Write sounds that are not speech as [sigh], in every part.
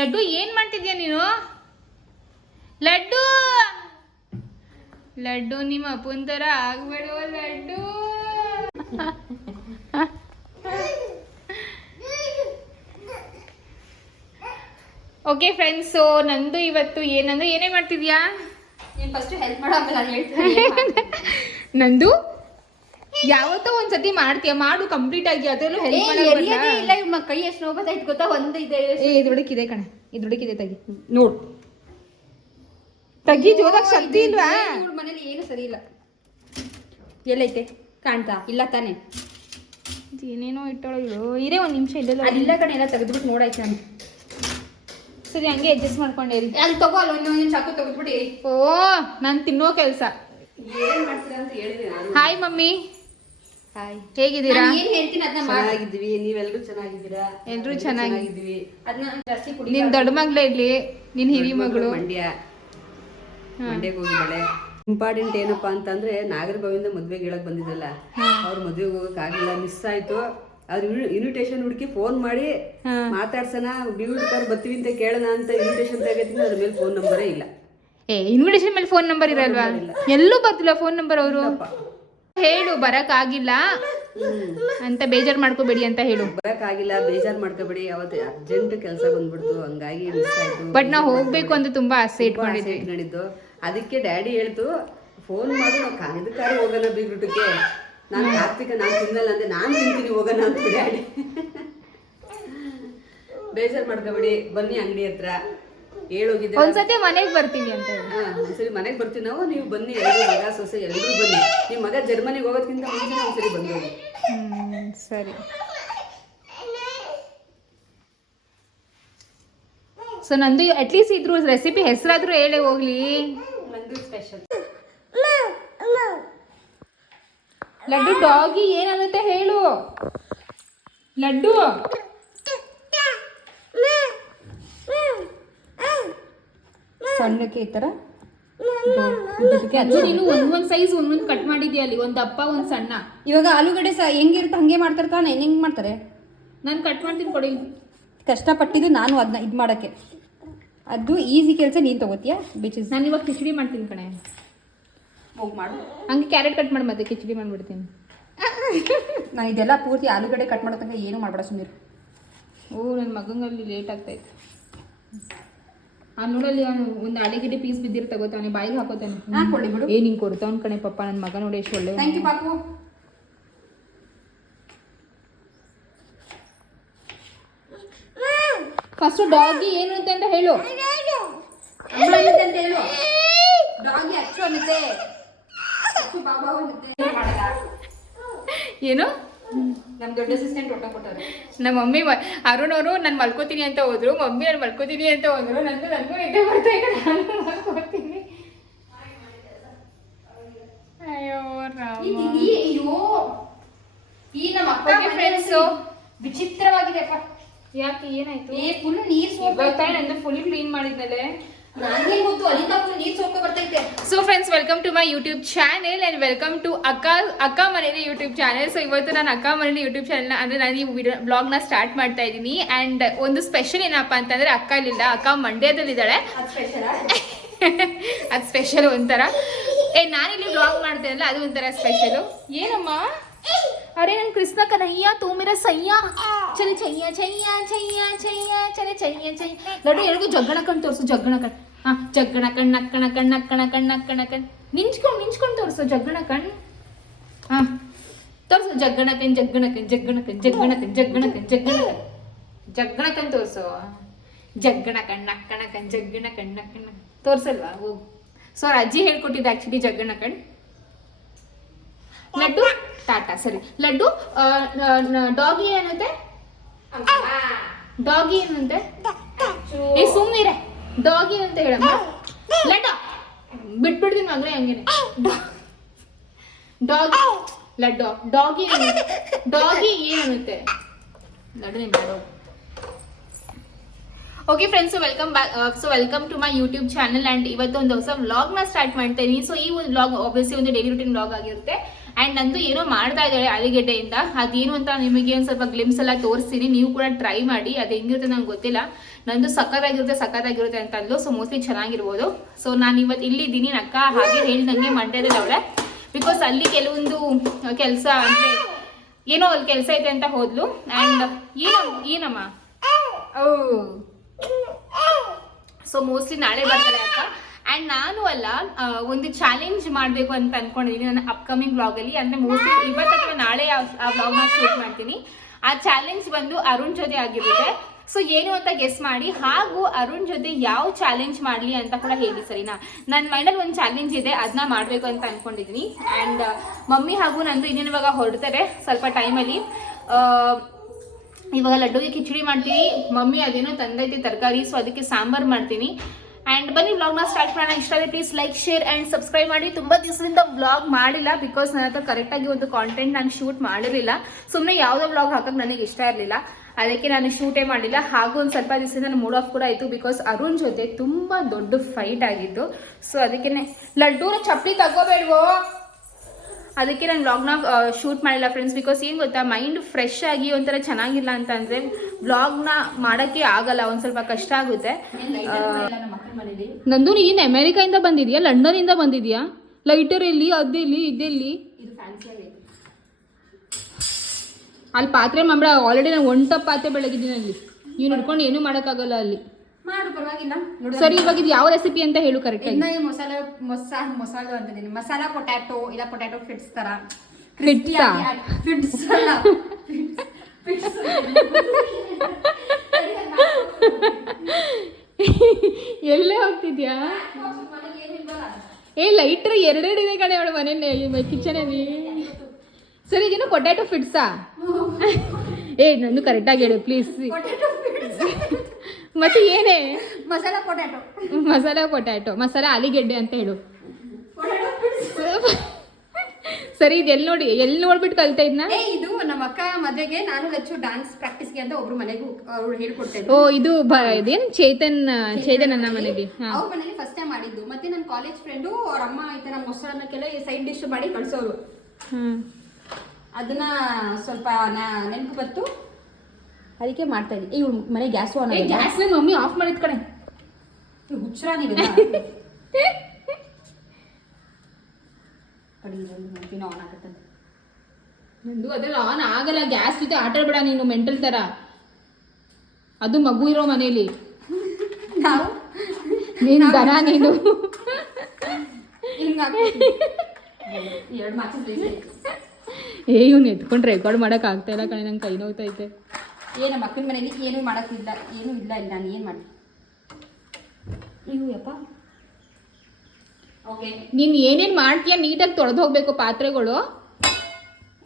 ಲಡ್ಡು ಏನ್ ಮಾಡ್ತಿದ್ಯಾ ನೀನು? ಲಡ್ಡು! ಲಡ್ಡು ನಿಮ್ಮ ಅಪ್ಪನ ತರ ಆಗ್ಬೇಡುವ ಲಡ್ಡು. ಓಕೆ ಫ್ರೆಂಡ್ಸ್ ಸೊ ನಂದು ಇವತ್ತು ಏನಂದ್ರೆ ಏನೇ ಮಾಡ್ತಿದ್ಯಾ? ನೀನ್ ಫಸ್ಟ್ ಹೆಲ್ಪ್ ಮಾಡೋ ಆಮೇಲೆ ನಾನು ಹೇಳ್ತೀನಿ. [laughs] ನಂದು ಯಾವತ್ತೋ ಒಂದ್ಸತಿ ಮಾಡ್ತೀಯ ಮಾಡು ಕಂಪ್ಲೀಟ್ ಆಗಿ ಅದರಲ್ಲೂ ಹೆಲ್ಪ್ ಇಲ್ಲ ಇವ್ ಕೈ ಎಷ್ಟು ನೋವು ಬರ್ತೈತೆ ಗೊತ್ತಾ? ಒಂದು ಇದೆ ಏ ಇದ್ರೊಳಗಿದೆ ಕಣ ಇದ್ರೊಳಗಿದೆ ತೆಗಿ. ನೋಡು. ತೆಗಿ ಜೋದಾಗ ಶಕ್ತಿ ಇಲ್ವಾ? ಇವ್ರ ಮನೇಲಿ ಏನು ಸರಿ ಇಲ್ಲ. ಎಲ್ಲೈತೆ? ಕಾಣ್ತಾ? ಇಲ್ಲ ತಾನೆ? ಏನೇನೋ ಇಟ್ಟಳು ಇಳು ಇರೇ ಒಂದ್ ನಿಮಿಷ ಇಲ್ಲ ಅಲ್ಲಿಲ್ಲ ಕಣೆ ಎಲ್ಲ ತೆಗೆದ್ಬಿಟ್ಟು ನೋಡಾಯ್ತು ನಾನು. ಸರಿ ಹಂಗೆ ಅಡ್ಜಸ್ಟ್ ಮಾಡ್ಕೊಂಡೆ ಇರಿ. ಅಲ್ಲಿ ತಗೋ ಅಲ್ಲ ಒಂದೊಂದು ಚಾಕು ತೆಗೆದ್ಬಿಡಿ ಓ ನಾನು ತಿನ್ನೋ ಕೆಲಸ. ಏನ್ ಮಾಡ್ತೀರಾ ಅಂತ ಹಾಯ್ ಮಮ್ಮಿ. ಹಾಯ್ ಹೇಗಿದ್ದೀರಾ? ಏನ್ ಹೇಳ್ತೀನಿ ಅದನ್ನ ಮಾಡಿ. ಚೆನ್ನಾಗಿದ್ದೀವಿ. ನೀವೆಲ್ಲರೂ ಚೆನ್ನಾಗಿದ್ದೀರಾ? ಎಲ್ರೂ ಚೆನ್ನಾಗಿ ಚೆನ್ನಾಗಿದ್ದೀವಿ. ಅದನ್ನ ಜಾಸ್ತಿ ಕುಡಿ ನಿನ್ ದೊಡ್ಡ ಮಗ್ಳೇ ಇರ್ಲಿ. ನಿನ್ ಹಿರಿ ಮಗಳು ಮಂಡ್ಯ. ಮಂಡ್ಯಕ್ಕೆ ಹೋಗಿದ್ದಾಳೆ. ಇಂಪಾರ್ಟೆಂಟ್ ಏನಪ್ಪಾ ಅಂತಂದ್ರೆ ನಾಗರಭಾವಿಂದ ಮದ್ವೆಗೆ ಹೇಳಕ್ ಬಂದಿದ್ದಲ್ಲ. ಅವ್ರ ಮದ್ವೆಗೆ ಹೋಗಕ್ ಆಗಿಲ್ಲ ಮಿಸ್ ಆಯ್ತು. ಅವ್ರ ಇನ್ವಿಟೇಷನ್ ಹುಡುಕಿ ಫೋನ್ ಮಾಡಿ ಮಾತಾಡ್ಸೋಣ ಡ್ಯೂಟಿಕರ್ ಬರ್ತೀವಿ ಅಂತ ಕೇಳೋಣ ಅಂತ ಇನ್ವಿಟೇಷನ್ ತೆಗಿತೀನಿ. ಅದ್ರ ಮೇಲೆ ಫೋನ್ ನಂಬರೇ ಇಲ್ಲ. ಏ ಇನ್ವಿಟೇಷನ್ ಮೇಲೆ ಫೋನ್ ನಂಬರ್ ಇರಲ್ವಾ? ಎಲ್ಲೂ ಬರ್ತಿಲ್ಲ ಫೋನ್ ನಂಬರ್ ಅವರು? ಹೇಳು ಬರಕ್ ಆಗಿಲ್ಲ ಅಂತ ಬೇಜಾರ್ ಮಾಡ್ಕೋಬೇಡಿ ಅಂತ ಹೇಳು. ಬರಕ್ ಆಗಿಲ್ಲ ಬೇಜಾರ್ ಮಾಡ್ಕೋಬೇಡಿ. ಅವತ್ತು ಅರ್ಜೆಂಟ್ ಕೆಲಸ ಬಂದ್ಬಿಡ್ತು ಹಂಗಾಗಿ ಮಿಸ್ ಆಯ್ತು. ಬಟ್ ನಾವು ಹೋಗ್ಬೇಕು ಅಂತ ತುಂಬಾ ಆಸೆ ಇಟ್ಕೊಂಡಿದ್ವಿ. ಇಟ್ಕೊಂಡಿದ್ದು. ಅದಕ್ಕೆ ಡ್ಯಾಡಿ ಹೇಳ್ತು ಫೋನ್ ಮಾಡಿ ನಾವು ಕಾ- ಇದಕ್ಕಾರು ಹೋಗೋಣ ಬೀಗ್ರೂಟಕ್ಕೆ. ನಾನು ಕಾರ್ತಿಕ ನಾನು ತಿನ್ನಲ್ಲ ಅಂದ್ರೆ ನಾನು ತಿಂತೀನಿ ಹೋಗೋಣ ಅಂತ ಡ್ಯಾಡಿ. ಬೇಜಾರ್ ಮಾಡ್ಕೋಬೇಡಿ. ಬನ್ನಿ ಅಂಗಡಿ ಹತ್ರ. ಹೇಳೋಗಿದ್ದೆ ಒಂದ್ಸತಿ ಮನೆಗೆ ಬರ್ತೀನಿ ಅಂತ ಹೇಳು. ಹಾ ಒಂದ್ಸರಿ ಮನೆಗೆ ಬರ್ತೀವಿ ನಾವು ನೀವು ಬನ್ನಿ ಎಲ್ಲರೂ ಮಗ ಸೊಸೆ ಎಲ್ಲರೂ ಬನ್ನಿ. ನಿಮ್ಮ ಮಗ ಜರ್ಮನಿಗೆ ಹೋಗೋದಕ್ಕಿಂತ ಮುಂಚೆ ಒಂದ್ಸರಿ ಬಂದು ಹೋಗಿ. ಹ್ಮ್ ಸರಿ. ಸೊ ನಂದು ಅಟ್ಲೀಸ್ಟ್ ಇದ್ರು ರೆಸಿಪಿ ಹೆಸರಾದ್ರೂ ಹೇಳೇ ಹೋಗ್ಲಿ. ನಂದು ಸ್ಪೆಷಲ್ ಲಡ್ಡು ಡಾಗಿ ಏನಾಗುತ್ತೆ ಹೇಳು. ಲಡ್ಡು. ಸಣ್ಣಕ್ಕೆ ಈ ತರ ಅದು. ನೀನು ಒಂದೊಂದ್ ಸೈಜ್ ಒಂದೊಂದ್ ಕಟ್ ಮಾಡಿದ್ಯಾ ಅಲ್ಲಿ? ಒಂದ್ ದಪ್ಪ ಒಂದ್ ಸಣ್ಣ? ಇವಾಗ ಆಲೂಗಡ್ಡೆ ಸಹ ಹೆಂಗಿರುತ್ತೆ ಹಂಗೆ ಮಾಡ್ತಾರೆ ತಾನೆ? ಹೆಂಗ್ ಮಾಡ್ತಾರೆ? ನಾನು ಕಟ್ ಮಾಡ್ತೀನಿ ಕೊಡಿ. ಕಷ್ಟಪಟ್ಟಿದ್ದು ನಾನು ಅದನ್ನ ಇದು ಮಾಡೋಕ್ಕೆ. ಅದು ಈಸಿ ಕೆಲಸ ನೀನು ತಗೋತೀಯಾ? ಬಿಚ್ ಇಸ್ ನಾನು ಇವಾಗ ಕಿಚಡಿ ಮಾಡ್ತೀನಿ ಕಣೆ. ಹೋಗಿ ಮಾಡು. ಹಂಗೆ ಕ್ಯಾರೆಟ್ ಕಟ್ ಮಾಡಿ ಮತ್ತೆ ಕಿಚಡಿ ಮಾಡಿಬಿಡ್ತೀನಿ. [laughs] ನಾನು ಇದೆಲ್ಲ ಪೂರ್ತಿ ಆಲೂಗಡ್ಡೆ ಕಟ್ ಮಾಡೋ ತನಕ ಏನು ಮಾಡಬೇಡ ಸುಮ್ಮನೆ ಓ ನನ್ನ ಮಗಂಗಲ್ಲಿ ಲೇಟ್ ಆಗ್ತೈತೆ ಆ ನೋಡಲ್ಲಿ ಅವನು ಒಂದು ಆಲಿಗಡ್ಡೆ ಪೀಸ್ ಬಿದ್ದಿರ್ ತಗೋತಾನೆ ಬಾಯಿಗೆ ಹಾಕೋತಾನೆ. ಕೊಡಿ ಬಿಡು. ಏ ನಿಂಗೆ ಕೊಡ್ತಾವನ್ ಕಣೆ ಪಪ್ಪ ನನ್ನ ಮಗ ನೋಡಿ ಎಷ್ಟು ಒಳ್ಳೆ ಥ್ಯಾಂಕ್ ಯು ಪಾಪು ಫಸ್ಟ್ ಡಾಗಿ ಏನು ಅಂತ ಅಂತ ಹೇಳು. ಅಮ್ಮ ಅನ್ನತ್ತೆ ಅಂತ ಹೇಳು. ಡಾಗಿ ಅಚ್ಚು ಅನ್ನತ್ತೆ ಅಚ್ಚು ಬಾಬಾ ಅನ್ನತ್ತೆ ಏನ್? ಮಾಡಲ್ಲ? ಏನು ನಮ್ ದೊಡ್ಡ ಅಸಿಸ್ಟೆಂಟ್ ಹೊಟ್ಟ ಕೊಟ್ಟರು ನಮ್ಮ ಮಮ್ಮಿ ಅರುಣ್ ಅವರು ನಾನು ಮಲ್ಕೋತೀನಿ ಅಂತ ಹೋದ್ರು. ಮಮ್ಮಿ ಅವ್ರು ಮಲ್ಕೋತೀನಿ ಅಂತ ಹೋದ್ರು. ನಂದು ನನಗೂ ನಿದ್ದೆ ಬರ್ತಾ ಇದೆ. ನಾನು ಮಲ್ಕೋತೀನಿ. ಅಯ್ಯೋ ರಾಮ. ಅಯ್ಯೋ. ಈ ನಮ್ಮ ಅಪ್ಪಗೆ ಫ್ರೆಂಡ್ಸ್ ವಿಚಿತ್ರವಾಗಿದೆ ಅಪ್ಪ. ಯಾಕೆ ಏನಾಯ್ತು? ಏ ಫುಲ್ ನೀರ್ ಸೋಪ್ ಬರ್ತಾ ನಂದು ಫುಲ್ ಕ್ಲೀನ್ ಮಾಡಿದ್ಮೇಲೆ so friends welcome to my YouTube channel and welcome to ಅಕ್ಕ ಅಕ್ಕ ಮನೇಲಿ ಯೂಟ್ಯೂಬ್ ಚಾನೆಲ್ ಸೊ ಇವತ್ತು ನಾನು ಅಕ್ಕ ಮನೇಲಿ ಯೂಟ್ಯೂಬ್ ಚಾನೆಲ್ನ ಅಂದರೆ ನಾನು ಈ ವಿಡಿಯೋ ಬ್ಲಾಗ್ನ ಸ್ಟಾರ್ಟ್ ಮಾಡ್ತಾ ಇದ್ದೀನಿ. ಆ್ಯಂಡ್ ಒಂದು ಸ್ಪೆಷಲ್ ಏನಪ್ಪ ಅಂತಂದರೆ ಅಕ್ಕ ಇಲ್ಲಿಲ್ಲ ಅಕ್ಕ ಮಂಡ್ಯದಲ್ಲಿದ್ದಾಳೆ. ಇದ್ದಾಳೆ ಸ್ಪೆಷಲ್ ಅದು ಸ್ಪೆಷಲ್ ಒಂಥರ. ಏ ನಾನಿಲ್ಲಿ ಬ್ಲಾಗ್ ಮಾಡ್ತೇನಲ್ಲ ಅದು ಒಂಥರ ಸ್ಪೆಷಲು ಏನಮ್ಮ? ಅರೆ हम ಕೃಷ್ಣ कन्हैया ತೂ ಮೇರಾ सैया। ಚಲೆ छैया छैया छैया छैया ಚಲೆ छैया छैया ಲಡು ಎಲ್ರಿಗೂ ಜಗ್ಗಣ ಕಣ್ ತೋರ್ಸು ಜಗ್ಗಣ ಕಣ್ ಹಾ ಜಗ್ಗಣ ಕಣ್ ನಕ್ಕಣ ಕಣ್ ನಕ್ಕಣ ಕಣ್ ನಕ್ಕಣ ಕಣ್ ನಿಂಚ್ಕೊಂಡ್ ನಿಂಚ್ಕೊಂಡ್ ತೋರ್ಸು ಜಗ್ಗಣ ಕಣ್ ಹಾ ತೋರ್ಸು ಜಗ್ಗಣ ಕಣ್ ಜಗ್ಗಣ ಕಣ್ ಜಗ್ಗಣ ಕಣ್ ಜಗ್ಗಣ ಕಣ್ ಜಗ್ಗಣ ಕಣ್ ಜಗ್ಗಣ ಕಣ್ ಜಗ್ಗಣ ಕಣ್ ತೋರ್ಸು ಜಗ್ಗಣ ಕಣ್ ನಕ್ಕಣ ಕಣ್ ಜಗ್ಗಣ ಕಣ್ ನಕ್ಕಣ ತೋರ್ಸಲ್ವಾ ಓ ಸೊ ಅಜ್ಜಿ ಹೇಳ್ಕೊಟ್ಟಿದ್ದು ಆಕ್ಚುಲಿ ಜಗ್ಗಣ ಕಣ್ ಲಡ್ಡು, ಟಾಟಾ, ಸರಿ. ಲಡ್ಡು ಡಾಗಿ ಏನಂತೆ? ಡಾಗಿ ಏನಂತೆ? ಏ ಸುಮ್ಮನೆ ಡಾಗಿ ಅಂತ ಹೇಳಮ್ಮ? ಲಡ್ಡು. ಬಿಟ್ಬಿಡ್ತೀನಿ ಮಗಳೇ ಹಂಗೇನೆ. ಡಾಗಿ, ಲಡ್ಡು. ಡಾಗಿ ಡಾಗಿ ಏನಂತೆ? ಲಡ್ಡು ನಿಮ್ಮ okay friends welcome back so welcome to my YouTube channel and ಇವತ್ತು ಒಂದು ಹೊಸ ವ್ಲಾಗ್ನ ಸ್ಟಾರ್ಟ್ ಮಾಡ್ತೀನಿ. ಸೊ ಈ ಒಂದು ವ್ಲಾಗ್ ಆಬ್ವಿಯಸ್ಲಿ ಒಂದು ಡೈಲಿ ರುಟೀನ್ ವ್ಲಾಗ್ ಆಗಿರುತ್ತೆ. ಆ್ಯಂಡ್ ನಂದು ಏನೋ ಮಾಡ್ತಾ ಇದ್ದಾಳೆ ಆಲಿಗೆಡ್ಡೆಯಿಂದ ಅದೇನು ಅಂತ ನಿಮಗೆ ಒಂದು ಸ್ವಲ್ಪ ಗ್ಲಿಮ್ಸ್ ಎಲ್ಲ ತೋರಿಸ್ತೀನಿ. ನೀವು ಕೂಡ ಟ್ರೈ ಮಾಡಿ. ಅದು ಹೆಂಗಿರುತ್ತೆ ನಂಗೆ ಗೊತ್ತಿಲ್ಲ. ನಂದು ಸಕ್ಕತ್ತಾಗಿರುತ್ತೆ ಸಕ್ಕತ್ತಾಗಿರುತ್ತೆ ಅಂತ ಅಂದ್ಲು ಸೊ ಮೋಸ್ಟ್ಲಿ ಚೆನ್ನಾಗಿರ್ಬೋದು. ಸೊ ನಾನು ಇವತ್ತು ಇಲ್ಲಿದ್ದೀನಿ ಅಕ್ಕ ಹಾಗೆ ಹೇಳ್ದಂಗೆ ಮಂಡ್ಯದಲ್ಲಿ ಅವಳೆ. ಬಿಕಾಸ್ ಅಲ್ಲಿ ಕೆಲವೊಂದು ಕೆಲಸ ಅಂದರೆ ಏನೋ ಅಲ್ಲಿ ಕೆಲಸ ಐತೆ ಅಂತ ಹೋದ್ಲು. ಆ್ಯಂಡ್ ಏನು ಏನಮ್ಮ? ಓ ಸೊ ಮೋಸ್ಟ್ಲಿ ನಾಳೆ ಬರ್ತಾರೆ ಅಕ್ಕ. ಆ್ಯಂಡ್ ನಾನು ಅಲ್ಲ ಒಂದು ಚಾಲೆಂಜ್ ಮಾಡಬೇಕು ಅಂತ ಅನ್ಕೊಂಡಿದ್ದೀನಿ ನನ್ನ ಅಪ್ಕಮಿಂಗ್ ಬ್ಲಾಗಲ್ಲಿ ಅಂದರೆ ಮೋಸ್ಟ್ಲಿ ಇವತ್ತು ಅಥವಾ ನಾಳೆ ಆ- ಬ್ಲಾಗ್ ಬ್ಲಾಗ್ನ ಶೂಟ್ ಮಾಡ್ತೀನಿ. ಆ ಚಾಲೆಂಜ್ ಬಂದು ಅರುಣ್ ಜೊತೆ ಆಗಿರುತ್ತೆ. ಸೊ ಏನು ಅಂತ ಗೆಸ್ ಮಾಡಿ ಹಾಗೂ ಅರುಣ್ ಜೊತೆ ಯಾವ ಚಾಲೆಂಜ್ ಮಾಡಲಿ ಅಂತ ಕೂಡ ಹೇಳಿ ಸರಿನಾ? ನನ್ನ ಮೈಂಡಲ್ಲಿ ಒಂದು ಚಾಲೆಂಜ್ ಇದೆ ಅದನ್ನ ಮಾಡಬೇಕು ಅಂತ ಅಂದ್ಕೊಂಡಿದ್ದೀನಿ ಆ್ಯಂಡ್ ಮಮ್ಮಿ ಹಾಗೂ ನಂದು ಇನ್ನೇನು ಇವಾಗ ಹೊರಡ್ತಾರೆ ಸ್ವಲ್ಪ ಟೈಮಲ್ಲಿ ಇವಾಗ ಲಡ್ಡುಗೆ ಕಿಚಡಿ ಮಾಡ್ತೀನಿ. ಮಮ್ಮಿ ಅದೇನೋ ತಂದೈತಿ ತರಕಾರಿ ಸೊ ಅದಕ್ಕೆ ಸಾಂಬಾರ್ ಮಾಡ್ತೀನಿ. ಆ್ಯಂಡ್ ಬನ್ನಿ ವ್ಲಾಗ್ನ ಸ್ಟಾರ್ಟ್ ಮಾಡೋಣ. ಇಷ್ಟ ಆದರೆ please like share and subscribe ಮಾಡಿ. ತುಂಬ ದಿವಸದಿಂದ ವ್ಲಾಗ್ ಮಾಡಿಲ್ಲ ಬಿಕಾಸ್ ನನ್ನ ಹತ್ರ ಕರೆಕ್ಟಾಗಿ ಒಂದು ಕಾಂಟೆಂಟ್ ನಾನು ಶೂಟ್ ಮಾಡಿರಲಿಲ್ಲ. ಸುಮ್ಮನೆ ಯಾವುದೋ ವ್ಲಾಗ್ ಹಾಕೋಕೆ ನನಗೆ ಇಷ್ಟ ಇರಲಿಲ್ಲ. ಅದಕ್ಕೆ ನಾನು ಶೂಟೇ ಮಾಡಿಲ್ಲ. ಹಾಗೂ ಒಂದು ಸ್ವಲ್ಪ ದಿವಸದಿಂದ ನನ್ನ ಮೂಡ್ ಆಫ್ ಕೂಡ ಆಯಿತು ಬಿಕಾಸ್ ಅರುಣ್ ಜೊತೆ ತುಂಬ ದೊಡ್ಡ ಫೈಟ್ ಆಗಿತ್ತು. ಸೊ ಅದಕ್ಕೆ ಲಡ್ಡೂರ ಚಪ್ಪಲಿ ತಗೋಬೇಡ್ವೋ? ಅದಕ್ಕೆ ನಾನು ವ್ಲಾಗ್ನ ಶೂಟ್ ಮಾಡಿಲ್ಲ ಫ್ರೆಂಡ್ಸ್ ಬಿಕಾಸ್ ಏನು ಗೊತ್ತಾ ಮೈಂಡ್ ಫ್ರೆಶ್ ಆಗಿ ಒಂಥರ ಚೆನ್ನಾಗಿಲ್ಲ ಅಂತ ಅಂದರೆ ವ್ಲಾಗ್ನ ಮಾಡೋಕ್ಕೆ ಆಗಲ್ಲ ಒಂದು ಸ್ವಲ್ಪ ಕಷ್ಟ ಆಗುತ್ತೆ. ನಂದು ನೀನ್ ಅಮೇರಿಕಾಯಿಂದ ನೀನು ಇಂದ ಬಂದಿದ್ಯಾ? ಲಂಡನಿಂದ ಬಂದಿದ್ಯಾ? ಲೈಟರ್ ಎಲ್ಲಿ ಅದೆಲ್ಲಿ ಇದೆಲ್ಲಿ? ಅಲ್ಲಿ ಪಾತ್ರೆ ಮಾಡ ಆಲ್ರೆಡಿ ನಾನು ಒಂಟ ಪಾತ್ರೆ ಬೆಳಗಿದ್ದೀನಿ ಅಲ್ಲಿ. ನೀವು ನೋಡ್ಕೊಂಡು ಏನೂ ಮಾಡೋಕ್ಕಾಗಲ್ಲ ಅಲ್ಲಿ. ಮಾಡು ಪರವಾಗಿಲ್ಲ. ನೋಡು. ಸರಿ ಇವಾಗ ಇದು ಯಾವ ರೆಸಿಪಿ ಅಂತ ಹೇಳು ಕರೆಕ್ಟ್ ಇನ್ನ ಈ ಮಸಾಲೆ ಮಸಾ ಮಸಾಲೆ ಅಂತಿದ್ದೀನಿ. ಮಸಾಲಾ ಪೊಟ್ಯಾಟೊ ಇಲ್ಲ ಪೊಟ್ಯಾಟೊ ಫಿಟ್ಸ್ ತರ. ಆ? ಫಿಟ್ಸ್ ಅಲ್ಲ. [laughs] ಫಿಟ್ಸ್ ಎಲ್ಲೇ ಹೋಗ್ತಿದ್ಯಾ? ಏ ಲೈಟ್ರ್ ಎರಡೆರಡು ಇದೆ ಕಡೆ ಮನೆಯಲ್ಲಿ ಮನೇಲಿ ಕಿಚನಲ್ಲಿ ಸರಿ ಇದೇನು ಪೊಟ್ಯಾಟೊ ಫಿಟ್ಸಾ ಏ ನಂದು ಕರೆಕ್ಟಾಗಿ ಹೇಳು ಪ್ಲೀಸ್ ಮತ್ತೆ ಏನೇ? ಮಸಾಲ ಪೊಟ್ಯಾಟೊ. ಮಸಾಲ ಪೊಟ್ಯಾಟೊ ಮಸಾಲ ಆಲಿಗೆಡ್ಡೆ ಅಂತ ಹೇಳು. ಸರಿ ಇದು ಎಲ್ಲಿ ನೋಡಿ ಎಲ್ಲಿ ನೋಡ್ಬಿಟ್ಟು ಕಲ್ತಾ ಇದ್ನ? ಇದು ನಮ್ಮ ಅಕ್ಕ ಮದುವೆಗೆ ನಾನು ಲಚ್ಚು ಡಾನ್ಸ್ ಪ್ರಾಕ್ಟೀಸ್ಗೆ ಅಂತ ಒಬ್ರು ಮನೆಗೂ ಅವ್ರು ಹೇಳ್ಕೊಡ್ತಾರೆ ಓ ಇದು ಇದೇನು ಚೇತನ್ ಚೇತನ್ ಅನ್ನ ಮನೆಗೆ? ಅವ್ರ ಮನೇಲಿ ಫಸ್ಟ್ ಟೈಮ್ ಮಾಡಿದ್ದು. ಮತ್ತೆ ನನ್ನ ಕಾಲೇಜ್ ಫ್ರೆಂಡು ಅವ್ರ ಅಮ್ಮ ಈ ತರ ಮೊಸರನ್ನಕ್ಕೆಲ್ಲ ಸೈಡ್ ಡಿಶ್ ಮಾಡಿ ಕಳ್ಸೋರು. ಅದನ್ನ ಸ್ವಲ್ಪ ನೆನಪು ಬಂತು ಅದಕ್ಕೆ ಮಾಡ್ತಾ ಇದ್ದೀನಿ. ಇವ್ಳು ಮನೆ ಗ್ಯಾಸ್ ಆನ್ ಏ ಗ್ಯಾಸ್ ಮಮ್ಮಿ ಆಫ್ ಮಾಡಿದ ಕಡೆ ಹುಚ್ಚರ ನೀವೆಲ್ಲ ಆನ್ ಆಗುತ್ತೆ ನಂದು ಅದೆಲ್ಲ ಆನ್ ಆಗಲ್ಲ. ಗ್ಯಾಸ್ ಜೊತೆ ಆಟ ಆಡ್ಬೇಡ ನೀನು ಮೆಂಟಲ್ ತರ. ಅದು ಮಗು ಇರೋ ಮನೇಲಿ. ನಾವು? ನೀನು ದನ ನೀನು. ಏ ಇವ್ನು ಎತ್ಕೊಂಡು ರೆಕಾರ್ಡ್ ಮಾಡಕ್ ಆಗ್ತಾ ಇಲ್ಲ ಕಣೆ. ನಂಗೆ ಕೈ ನೋವ್ತೈತೆ ಏ ನಮ್ಮ ಅಕ್ಕನ ಮನೇಲಿ ಏನೂ ಮಾಡೋಕ್ಕಿಲ್ಲ ಏನೂ ಇಲ್ಲ ಇಲ್ಲ ನಾನು ಏನು ಮಾಡಿ ಇವು ಯಪ್ಪ. ಓಕೆ. ನೀನು ಏನೇನು ಮಾಡ್ತೀಯ ನೀಟಾಗಿ ತೊಳೆದು ಹೋಗಬೇಕು ಪಾತ್ರೆಗಳು?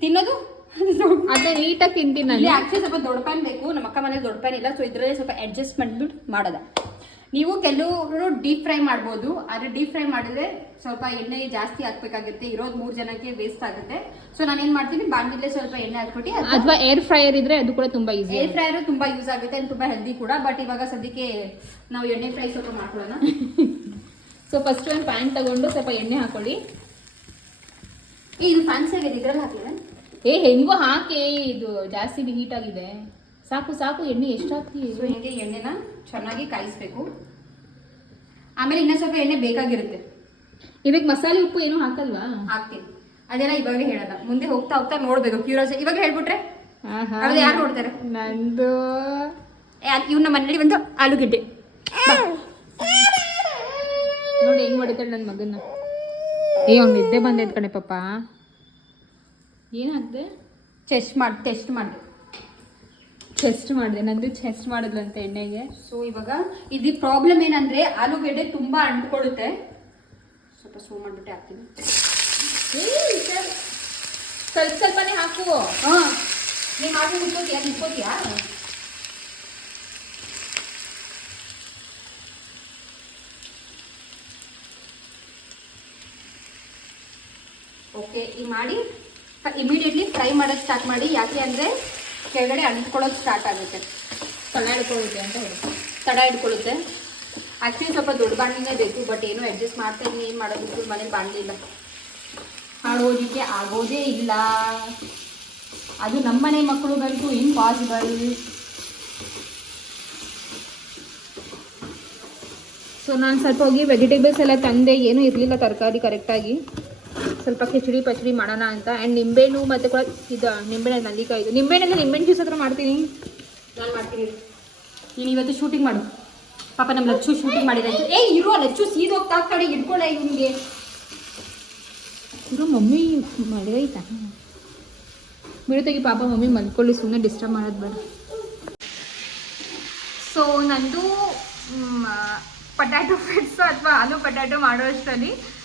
ತಿನ್ನೋದು? [laughs] ಅದೇ ನೀಟಾಗಿ ತಿಂತೀನಿ ನಾನು. ಆಕ್ಚುಲಿ ಸ್ವಲ್ಪ ದೊಡ್ಡ ಪ್ಯಾನ್ ಬೇಕು ನಮ್ಮ ಅಕ್ಕ ಮನೇಲಿ ದೊಡ್ಡ ಪ್ಯಾನ್ ಇಲ್ಲ ಸೊ ಇದರಲ್ಲಿ ಸ್ವಲ್ಪ ಅಡ್ಜಸ್ಟ್ ಮಾಡಿಬಿಟ್ಟು ಮಾಡೋದ. ನೀವು ಕೆಲವರು ಡೀಪ್ ಫ್ರೈ ಮಾಡ್ಬೋದು. ಆದರೆ ಡೀಪ್ ಫ್ರೈ ಮಾಡಿದ್ರೆ ಸ್ವಲ್ಪ ಎಣ್ಣೆ ಜಾಸ್ತಿ ಹಾಕ್ಬೇಕಾಗುತ್ತೆ. ಇರೋದು ಮೂರು ಜನಕ್ಕೆ ವೇಸ್ಟ್ ಆಗುತ್ತೆ. ಸೊ ನಾನೇನು ಮಾಡ್ತೀನಿ? ಬಾಂಡಿಲೇ ಸ್ವಲ್ಪ ಎಣ್ಣೆ ಹಾಕ್ಬಿಟ್ಟು ಅಥವಾ ಏರ್ ಫ್ರೈಯರ್ ಇದ್ರೆ ಅದು ಕೂಡ ತುಂಬಾ ಈಸಿ ಏರ್ ಫ್ರೈಯರ್ ತುಂಬಾ ಯೂಸ್ ಆಗುತ್ತೆ ಅಂಡ್ ತುಂಬಾ ಹೆಲ್ದಿ ಕೂಡ. ಬಟ್ ಇವಾಗ ಸದ್ಯಕ್ಕೆ ನಾವು ಎಣ್ಣೆ ಫ್ರೈ ಸ್ವಲ್ಪ ಮಾಡ್ಕೊಳ್ಳೋಣ. ಸೊ ಫಸ್ಟ್ ಒಂದು ಪ್ಯಾನ್ ತಗೊಂಡು ಸ್ವಲ್ಪ ಎಣ್ಣೆ ಹಾಕೊಳ್ಳಿ. ಏ, ಇದು ಫ್ಯಾನ್ಸಿ ಆಗಿದೆ. ಇದ್ರಲ್ಲಿ ಹಾಕಿದೆ ಏ ಹೆಂಗೂ ಹಾಕಿ. ಇದು ಜಾಸ್ತಿ ಹೀಟ್ ಆಗಿದೆ. ಸಾಕು ಸಾಕು ಎಣ್ಣೆ ಎಷ್ಟಾಗ್ತಿ? ಸೊ ಹಿಂಗೆ ಎಣ್ಣೆನ ಚೆನ್ನಾಗಿ ಕಾಯಿಸ್ಬೇಕು. ಆಮೇಲೆ ಇನ್ನೂ ಸ್ವಲ್ಪ ಎಣ್ಣೆ ಬೇಕಾಗಿರುತ್ತೆ. ಇದಕ್ಕೆ ಮಸಾಲೆ ಉಪ್ಪು ಏನು ಹಾಕಲ್ವಾ? ಹಾಕ್ತೀನಿ. ಅದೆಲ್ಲ ಇವಾಗ ಹೇಳಲ್ಲ. ಮುಂದೆ ಹೋಗ್ತಾ ಹೋಗ್ತಾ ನೋಡ್ಬೇಕು ಕ್ಯೂರಿಯಾಸಿಟಿ ಇವಾಗ ಹೇಳ್ಬಿಟ್ರೆ? ಯಾರು ನೋಡ್ತಾರೆ? ನಂದು ಇವ್ನ ಮನೇಲಿ ಒಂದು ಆಲೂಗಡ್ಡೆ. ನೋಡಿ ಹೆಂಗ್ ಮಾಡಿದ್ರೆ ನನ್ನ ಮಗನ ಏ ಅವ್ನು ನಿದ್ದೆ ಬಂದೈತೆ ಕಣೆ ಪಾಪ. ಏನಾಗ್ದೆ? ಚೆಸ್ಟ್ ಮಾಡಿ ಟೆಸ್ಟ್ ಮಾಡಿ ಚೆಸ್ಟ್ ಮಾಡಿದೆ. ನಂದು ಚೆಸ್ಟ್ ಮಾಡಿದ್ಲಂತೆ ಎಣ್ಣೆಗೆ. ಸೊ ಇವಾಗ ಇದು ಪ್ರಾಬ್ಲಮ್ ಏನಂದ್ರೆ ಆಲೂಗೆಡ್ಡೆ ತುಂಬಾ ಅಂಟ್ಕೊಳ್ಳುತ್ತೆ. ಸ್ವಲ್ಪ ಸೋ ಮಾಡ್ಬಿಟ್ಟೆ ಹಾಕ್ತೀನಿ. ಸ್ವಲ್ಪ ಸ್ವಲ್ಪನೇ ಹಾಕು. ಹಾ. ನೀನು ಹಾಕಿ ನಿಂತ್ಕೋತೀಯಾ ನಿಂತ್ಕೋತೀಯಾ ಓಕೆ ಈ ಮಾಡಿ ಇಮಿಡಿಯೇಟ್ಲಿ ಫ್ರೈ ಮಾಡೋಕ್ಕೆ ಸ್ಟಾರ್ಟ್ ಮಾಡಿ. ಯಾಕೆ ಅಂದರೆ ಕೆಳಗಡೆ ಅಂಟ್ಕೊಳ್ಳೋದು ಸ್ಟಾರ್ಟ್ ಆಗುತ್ತೆ. ತಡ ಹಿಡ್ಕೊಳ್ಳುತ್ತೆ ಅಂತ ಹೇಳಿ. ತಡ ಹಿಡ್ಕೊಳ್ಳುತ್ತೆ. ಆ್ಯಕ್ಚುಲಿ ಸ್ವಲ್ಪ ದೊಡ್ಡ ಬಾಣಲಿನೇ ಬೇಕು ಬಟ್ ಏನು ಅಡ್ಜಸ್ಟ್ ಮಾಡ್ತಾ ಇದ್ದೀನಿ ಏನು ಮಾಡೋದಕ್ಕೆ ಮನೇಲಿ ಬಾಣಲಿ ಇಲ್ಲ. ಮಾಡೋದಕ್ಕೆ ಆಗೋದೇ ಇಲ್ಲ. ಅದು ನಮ್ಮನೆ ಮಕ್ಕಳುಗಂತೂ ಇಂಪಾಸಿಬಲ್ ಸೊ ನಾನು ಸ್ವಲ್ಪ ಹೋಗಿ ವೆಜಿಟೇಬಲ್ಸ್ ಎಲ್ಲ ತಂದೆ ಏನೂ ಇರಲಿಲ್ಲ ತರಕಾರಿ ಕರೆಕ್ಟಾಗಿ ಸ್ವಲ್ಪ ಕಿಚಡಿ ಪಚಡಿ ಮಾಡೋಣ ಅಂತ. ಆ್ಯಂಡ್ ನಿಂಬೆಹಣ್ಣು ಮತ್ತು ಕೂಡ ಇದು ನಿಂಬೆಹಣ್ಣು ನಲ್ಲಿಕಾಯಿ ಇದು. ನಿಂಬೆಹಣ್ಣೆಲ್ಲ ನಿಂಬೆಹಣ್ಣು ಜ್ಯೂಸ್ ಹತ್ರ ಮಾಡ್ತೀನಿ. ನಾನು ಮಾಡ್ತೀನಿ. ನೀನು ಇವತ್ತು ಶೂಟಿಂಗ್ ಮಾಡು. ಪಾಪ ನಮ್ಮ ಲಚ್ಚು ಶೂಟಿಂಗ್ ಮಾಡಿದ ಏ ಇರೋ ಲಚ್ಚು ಸೀದ ಹೋಗ್ತಾ ಕಡೆ ಇಟ್ಕೊಳ್ಳೆ ಇವನಿಗೆ. ಇರೋ ಮಮ್ಮಿ ಮಳೆಗೈತಾ ಬಿಡುತ್ತಾಗಿ ಪಾಪ ಮಮ್ಮಿ ಮಲ್ಕೊಳ್ಳಿ ಸುಮ್ಮನೆ ಡಿಸ್ಟರ್ಬ್ ಮಾಡೋದು ಬೇಡ. ಸೊ ನಂದು ಪಟ್ಯಾಟೊ ಫ್ರೆಡ್ಸು ಅಥವಾ ಆಲೂ ಪಟ್ಯಾಟೊ ಮಾಡೋಷ್ಟರಲ್ಲಿ ಆ,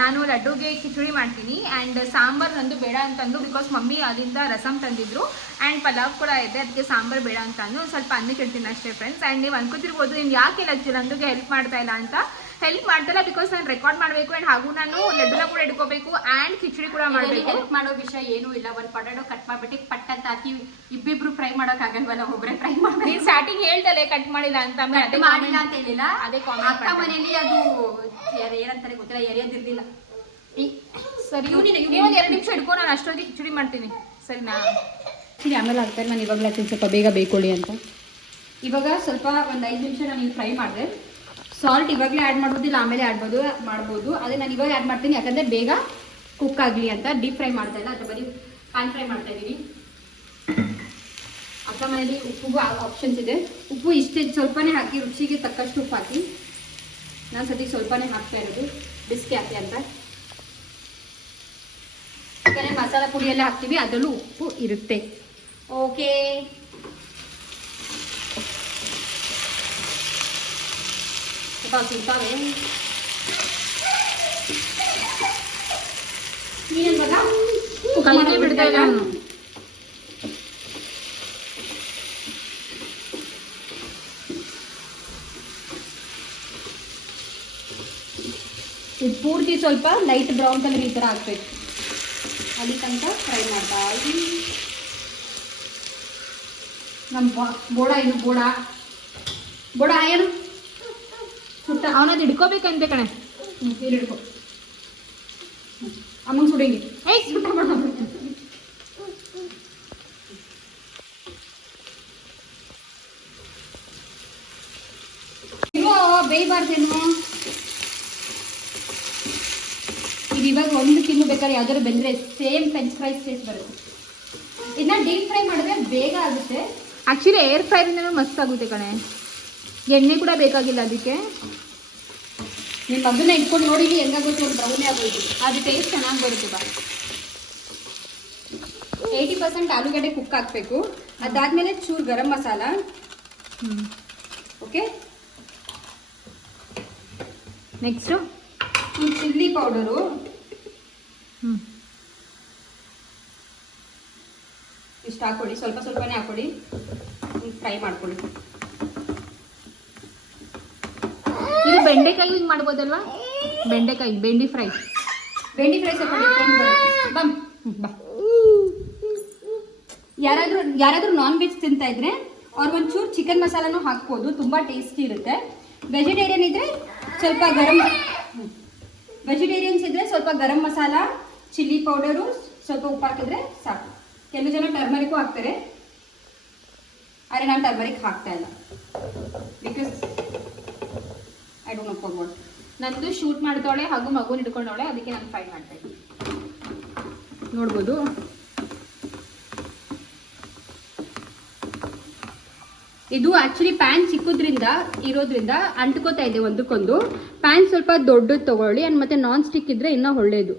ನಾನು ಲಡ್ಡುಗೆ ಕಿಚಡಿ ಮಾಡ್ತೀನಿ. ಆ್ಯಂಡ್ ಸಾಂಬಾರು ನಂದು ಬೇಡ ಅಂತಂದು ಬಿಕಾಸ್ ಮಮ್ಮಿ ಅಲ್ಲಿಂದ ರಸಮ್ ತಂದಿದ್ರು. ಆ್ಯಂಡ್ ಪಲಾವ್ ಕೂಡ ಇದೆ ಅದಕ್ಕೆ ಸಾಂಬಾರು ಬೇಡ ಅಂತ ಸ್ವಲ್ಪ ಅನ್ನಕ್ಕೆ ಇಡ್ತೀನಿ ಅಷ್ಟೇ ಫ್ರೆಂಡ್ಸ್ ಆ್ಯಂಡ್ ನೀವು ಅನ್ಕೋತಿರ್ಬೋದು ನೀವು ಯಾಕೆ ಲಕ್ಷ ನಂದುಗೆ ಹೆಲ್ಪ್ ಮಾಡ್ತಾ ಇಲ್ಲ ಅಂತ. ಹೆಲ್ಪ್ ಮಾಡ್ತಲ್ಲ ಬಿಕಾಸ್ ನಾನು ರೆಕಾರ್ಡ್ ಮಾಡಬೇಕು ಆ್ಯಂಡ್ ಹಾಗೂ ನಾನು ಲಡ್ಡುನ ಕೂಡ ಇಟ್ಕೋಬೇಕು ಆ್ಯಂಡ್ ಕಿಚಡಿ ಕೂಡ ಮಾಡಬೇಕು. ಹೆಲ್ಪ್ ಮಾಡೋ ವಿಷಯ ಏನೂ ಇಲ್ಲ. ಒಂದು ಪೊಟಾಟೊ ಕಟ್ ಮಾಡ್ಬಿಟ್ಟು ಪಟ್ ಅಂತ ಹಾಕಿ ಇಬ್ಬಿಬ್ರು ಫ್ರೈ ಮಾಡೋಕೆ ಆಗಲ್ವಲ್ಲ? ಒಬ್ಬರೇ ಫ್ರೈ ಮಾಡಿ ನೀನ್ ಸ್ಟಾರ್ಟಿಂಗ್ ಹೇಳ್ತಲೆ ಕಟ್ ಮಾಡಿಲ್ಲ ಅಂತ ಅದೇ ಮಾಡಿಲ್ಲ ಅಂತ ಹೇಳಿಲ್ಲ. ಅದೇ ಕಾಮೆಂಟ್ ಅಕ್ಕ. ಮನೇಲಿ ಅದು ಏನಂತಾರೆ ಗೊತ್ತಿಲ್ಲ ಎರಿಯೋದಿರ್ಲಿಲ್ಲ ಸರಿ ಒಂದು ಎರಡು ನಿಮಿಷ ಇಟ್ಕೊ ನಾನು ಅಷ್ಟೊತ್ತಿಗೆ ಕಿಚಡಿ ಮಾಡ್ತೀನಿ. ಸರಿನಾ? ಕಿಚಡಿ ಆಮೇಲೆ ಆಗ್ತಾರೆ ನಾನು ಇವಾಗಲೇ ಹಾಕ್ತೀನಿ ಸ್ವಲ್ಪ ಬೇಗ ಬೇಕೊಳ್ಳಿ ಅಂತ. ಇವಾಗ ಸ್ವಲ್ಪ ಒಂದು ಐದು ನಿಮಿಷ ನಾನು ಈಗ ಫ್ರೈ ಮಾಡಿದೆ. ಸಾಲ್ಟ್ ಇವಾಗಲೇ ಆ್ಯಡ್ ಮಾಡ್ಬೋದಿಲ್ಲ ಆಮೇಲೆ ಆಡ್ಬೋದು ಮಾಡ್ಬೋದು. ಅದೇ ನಾನು ಇವಾಗ ಆ್ಯಡ್ ಮಾಡ್ತೀನಿ, ಯಾಕಂದರೆ ಬೇಗ ಕುಕ್ ಆಗಲಿ ಅಂತ ಡೀಪ್ ಫ್ರೈ ಮಾಡ್ತಾ ಇಲ್ಲ. ಅಥವಾ ಬರೀ ಪ್ಯಾನ್ ಫ್ರೈ ಮಾಡ್ತಾ ಇದ್ದೀನಿ ಅಕ್ಕ ಮನೇಲಿ ಉಪ್ಪುಗೂ ಆಪ್ಷನ್ಸ್ ಇದೆ. ಉಪ್ಪು ಇಷ್ಟೇ, ಸ್ವಲ್ಪನೇ ಹಾಕಿ, ರುಚಿಗೆ ತಕ್ಕಷ್ಟು ಉಪ್ಪು ಹಾಕಿ. ನಾನು ಸತಿ ಸ್ವಲ್ಪನೇ ಹಾಕ್ತಾ ಇರೋದು. ಬಿಸ್ಕಿ ಹಾಕಿ ಅಂತ. ಯಾಕಂದರೆ ಮಸಾಲ ಪುಡಿ ಹಾಕ್ತೀವಿ, ಅದರಲ್ಲೂ ಉಪ್ಪು ಇರುತ್ತೆ. ಓಕೆ ನೀನೇನ್ ಕೈಗೆ ಬಿಡ್ತಾ ಇಲ್ಲ ಅವನು ಇದು ಪೂರ್ತಿ ಸ್ವಲ್ಪ ಲೈಟ್ ಬ್ರೌನ್ ಕಲರ್ ಈ ಥರ ಹಾಕ್ಬೇಕು ಅಲ್ಲಿ ತನಕ ಫ್ರೈ ಮಾಡ್ತಾ. ನಮ್ಮ ಬೋಡ ಇದು ಬೋಡ ಬೋಡ ಏನು ಸುಟ್ಟ ಅವನದು ಹಿಡ್ಕೋಬೇಕಂತೆ ಕಣೆ. ಹಿಡ್ಕೊ ಅಮ್ಮಂಗೆ ಸುಡಂಗಿ ಏಯ್! ಸುಟ್ಟ ಬೇಯಬಾರ್ದೇನು ಇದು ಇವಾಗ ಒಂದು ತಿನ್ನು ಬೇಕಾದ್ರೆ ಯಾವ್ದಾದ್ರು ಬೆಂದ್ರೆ ಸೇಮ್ ಫ್ರೆಂಚ್ ಫ್ರೈಸ್ ಟೇಸ್ಟ್ ಬರುತ್ತೆ. ಇದನ್ನ ಡೀಪ್ ಫ್ರೈ ಮಾಡಿದ್ರೆ ಬೇಗ ಆಗುತ್ತೆ. ಆಕ್ಚುಲಿ ಏರ್ ಫ್ರೈರಿಂದನೂ ಮಸ್ತ್ ಆಗುತ್ತೆ ಕಣೆ. ಎಣ್ಣೆ ಕೂಡ ಬೇಕಾಗಿಲ್ಲ ಅದಕ್ಕೆ. ನಿಮ್ಮ ಮಗನ ಇಟ್ಕೊಂಡು ನೋಡಿಲಿ ಹೆಂಗಾಗುತ್ತೆ ಒಂದು ಬ್ರೌನೇ ಆಗೋಯ್ತು. ಅದು ಟೇಸ್ಟ್ ಚೆನ್ನಾಗಿ ಬರುತ್ತೆ ಬಾ. ಏಯ್ಟಿ ಪರ್ಸೆಂಟ್ ಆಲೂಗಡ್ಡೆ ಕುಕ್ ಹಾಕಬೇಕು. ಅದಾದಮೇಲೆ ಚೂರು ಗರಂ ಮಸಾಲ. ಓಕೆ ನೆಕ್ಸ್ಟು ಚೂರು ಚಿಲ್ಲಿ ಪೌಡರು ಇಷ್ಟು ಹಾಕೊಳ್ಳಿ ಸ್ವಲ್ಪ ಸ್ವಲ್ಪನೇ ಹಾಕೊಳ್ಳಿ ಫ್ರೈ ಮಾಡ್ಕೊಳ್ಳಿ ಇದು ಬೆಂಡೆಕಾಯಿ ಯೂಸ್ ಮಾಡ್ಬೋದಲ್ವಾ? ಬೆಂಡೆಕಾಯಿ, ಬೆಂಡಿ ಫ್ರೈ. ಬೆಂಡಿ ಫ್ರೈ ಸ್ವಲ್ಪ ಬಮ್ ಬಾ. ಯಾರಾದರೂ ಯಾರಾದರೂ ನಾನ್ ವೆಜ್ ತಿಂತಾ ಇದ್ರೆ ಅವ್ರು ಒಂಚೂರು ಚಿಕನ್ ಮಸಾಲನೂ ಹಾಕ್ಬೋದು. ತುಂಬ ಟೇಸ್ಟಿ ಇರುತ್ತೆ. ವೆಜಿಟೇರಿಯನ್ ಇದ್ರೆ ಸ್ವಲ್ಪ ಗರಂ ವೆಜಿಟೇರಿಯನ್ಸ್ ಇದ್ರೆ ಸ್ವಲ್ಪ ಗರಂ ಮಸಾಲ ಚಿಲ್ಲಿ ಪೌಡರು ಸ್ವಲ್ಪ ಉಪ್ಪು ಹಾಕಿದ್ರೆ ಸಾಕು. ಕೆಲವು ಜನ ಟರ್ಮರಿಕು ಹಾಕ್ತಾರೆ. ಆದರೆ ನಾನು ಟರ್ಮರಿಕ್ ಹಾಕ್ತಾ ಇಲ್ಲ. Because I don't know for what ನಂದು ಶೂಟ್ ಮಾಡ್ತಾವಳೆ ಹಾಗೂ ಮಗುನ ಹಿಡ್ಕೊಂಡವಳೆ, ಅದಕ್ಕೆ ನಾನು ಫ್ರೈ ಮಾಡ್ತಾ ಇದ್ದೀನಿ ನೋಡ್ಬೋದು. ಇದು ಆಕ್ಚುಲಿ ಪ್ಯಾನ್ ಚಿಕ್ಕದ್ರಿಂದ, ಇರೋದ್ರಿಂದ ಅಂಟ್ಕೋತಾ ಇದೆ ಒಂದಕ್ಕೊಂದು. ಪ್ಯಾನ್ ಸ್ವಲ್ಪ ದೊಡ್ಡದು ತಗೊಳ್ಳಿ ಅಂಡ್ ಮತ್ತೆ ನಾನ್ ಸ್ಟಿಕ್ ಇದ್ರೆ ಇನ್ನೂ ಒಳ್ಳೆಯದು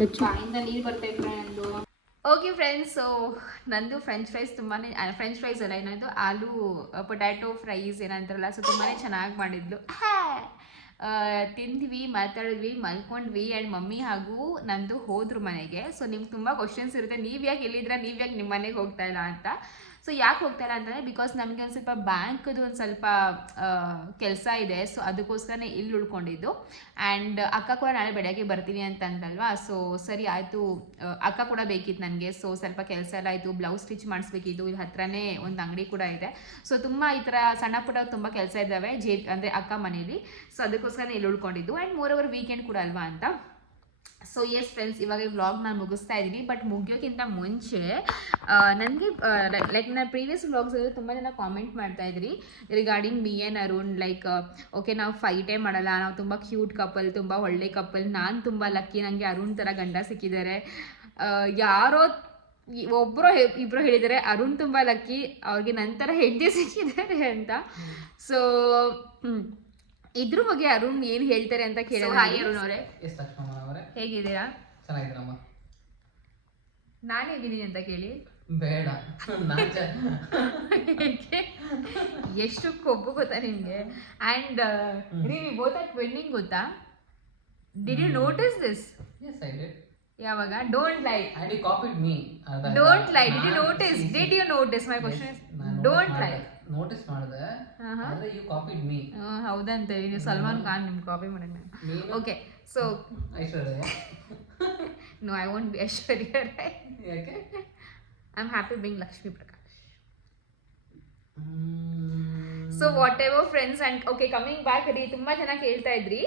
ನೀರು ಬರ್ತಾ ಇದ್ರೆ ನಂದು ಓಕೆ ಫ್ರೆಂಡ್ಸ್ ಸೊ ನಂದು ಫ್ರೆಂಚ್ ಫ್ರೈಸ್ ತುಂಬಾ ಫ್ರೆಂಚ್ ಫ್ರೈಸ್ ಅಲ್ಲ ಏನದು ಆಲೂ ಪೊಟ್ಯಾಟೊ ಫ್ರೈಸ್ ಏನಂತಾರಲ್ಲ ಸೊ ತುಂಬಾ ಚೆನ್ನಾಗಿ ಮಾಡಿದ್ಲು. ತಿಂದ್ವಿ, ಮಾತಾಡಿದ್ವಿ, ಮಲ್ಕೊಂಡ್ವಿ ಆ್ಯಂಡ್ ಮಮ್ಮಿ ಹಾಗೂ ನಂದು ಹೋದ್ರು ಮನೆಗೆ. ಸೊ ನಿಮ್ಗೆ ತುಂಬ ಕ್ವಶನ್ಸ್ ಇರುತ್ತೆ. ನೀವು ಯಾಕೆ ಎಲ್ಲಿದ್ರ ನೀವು ಯಾಕೆ ನಿಮ್ಮ ಮನೆಗೆ ಹೋಗ್ತಾ ಇಲ್ಲ ಅಂತ. ಸೊ ಯಾಕೆ ಹೋಗ್ತಾರೆ ಅಂದರೆ ಅಂತಂದರೆ ಬಿಕಾಸ್ ನಮಗೆ ಒಂದು ಸ್ವಲ್ಪ ಬ್ಯಾಂಕ್ದು ಒಂದು ಸ್ವಲ್ಪ ಕೆಲಸ ಇದೆ. ಸೊ ಅದಕ್ಕೋಸ್ಕರನೇ ಇಲ್ಲಿ ಉಳ್ಕೊಂಡಿದ್ದು. ಆ್ಯಂಡ್ ಅಕ್ಕ ಕೂಡ ನಾಳೆ ಬೆಳಗ್ಗೆ ಬರ್ತೀನಿ ಅಂತ ಅಂದಲ್ವಾ ಸೊ ಸರಿ ಆಯಿತು. ಅಕ್ಕ ಕೂಡ ಬೇಕಿತ್ತು ನನಗೆ. ಸೊ ಸ್ವಲ್ಪ ಕೆಲಸ ಎಲ್ಲ ಆಯಿತು. ಬ್ಲೌಸ್ ಸ್ಟಿಚ್ ಮಾಡಿಸ್ಬೇಕಿತ್ತು. ಇಲ್ಲಿ ಹತ್ರನೇ ಒಂದು ಅಂಗಡಿ ಕೂಡ ಇದೆ. ಸೊ ತುಂಬ ಈ ಥರ ಸಣ್ಣ ಪುಟ್ಟ ತುಂಬ ಕೆಲಸ ಇದ್ದಾವೆ. ಜೇ, ಅಂದರೆ ಅಕ್ಕ ಮನೇಲಿ. ಸೊ ಅದಕ್ಕೋಸ್ಕರನೇ ಇಲ್ಲಿ ಉಳ್ಕೊಂಡಿದ್ದು. ಆ್ಯಂಡ್ ಮೋರ್ ಓವರ್ ವೀಕೆಂಡ್ ಕೂಡ ಅಲ್ವಾ ಅಂತ. ಸೊ ಎಸ್ ಫ್ರೆಂಡ್ಸ್ ಇವಾಗ ಈ ವ್ಲಾಗ್ ನಾನು ಮುಗಿಸ್ತಾ ಇದ್ದೀನಿ ಬಟ್ ಮುಗಿಯೋಕ್ಕಿಂತ ಮುಂಚೆ ನನಗೆ ಲೈಕ್ ನಾನು ಪ್ರೀವಿಯಸ್ ವ್ಲಾಗ್ಸಲ್ಲಿ ತುಂಬ ಜನ ಕಾಮೆಂಟ್ ಮಾಡ್ತಾ ಇದ್ರಿ regarding me N Arun like okay ನಾವು ಫೈಟೇ ಮಾಡಲ್ಲ, ನಾವು ತುಂಬ ಕ್ಯೂಟ್ ಕಪಲ್ ತುಂಬ ಒಳ್ಳೆ ಕಪಲ್ ನಾನು ತುಂಬ ಲಕ್ಕಿ ನನಗೆ ಅರುಣ್ ಥರ ಗಂಡ ಸಿಕ್ಕಿದ್ದಾರೆ. ಯಾರೋ ಒಬ್ಬರು ಇಬ್ಬರು ಹೇಳಿದ್ದಾರೆ ಅರುಣ್ ತುಂಬ ಲಕ್ಕಿ ಅವ್ರಿಗೆ ನಂತರ ಹೆಂಡತಿ ಸಿಕ್ಕಿದ್ದಾರೆ ಅಂತ. ಸೊ ಇದ್ರ ಬಗ್ಗೆ ಅರುಣ್ ಏನು ಹೇಳ್ತಾರೆ ಅಂತ ಕೇಳೋಣ ಹಾಯ್ ಅರುಣ್ ಅವರೇ. ಎಸ್ ಲಕ್ಷ್ಮಮ್ಮ ಅವರೇ. ಹೇಗಿದ್ದೀರಾ? ಚೆನ್ನಾಗಿದ್ದೀನಮ್ಮ ನಾನು ಹೇಗಿದ್ದೀನಿ ಅಂತ ಕೇಳಿ. ಬೇಡ. ನಾಚ ಎಷ್ಟು ಕೊಬ್ಬು ಗೊತ್ತಾ ನಿಮ್ಗೆ? ಅಂಡ್ ನೀವು ಬೋತ್ ಆರ್ ಟ್ವೆಂಡಿಂಗ್ ಗೊತ್ತಾ? Did you notice this yes I did ಯಾವಾಗ? Don't lie you copied me don't lie did you notice did you notice my question don't lie notice ಮಾಡಿದೆ ಆದ್ರೆ ಯು ಕಾಪಿಡ್ ಮೀ ಹೌದಂತೆ ನೀವು ಸಲ್ಮಾನ್ ಖಾನ್ ನಿಮ್ಮ copy ಮಾಡಿದ್ನ. Okay so Aishwarya. No I want be Aishwarya Rai ಯಾಕೆ? I am happy being Lakshmi Prakash so whatever friends and okay coming back ರೀ ತುಂಬಾ ಜನ ಕೇಳ್ತಾ ಇದ್ರಿ.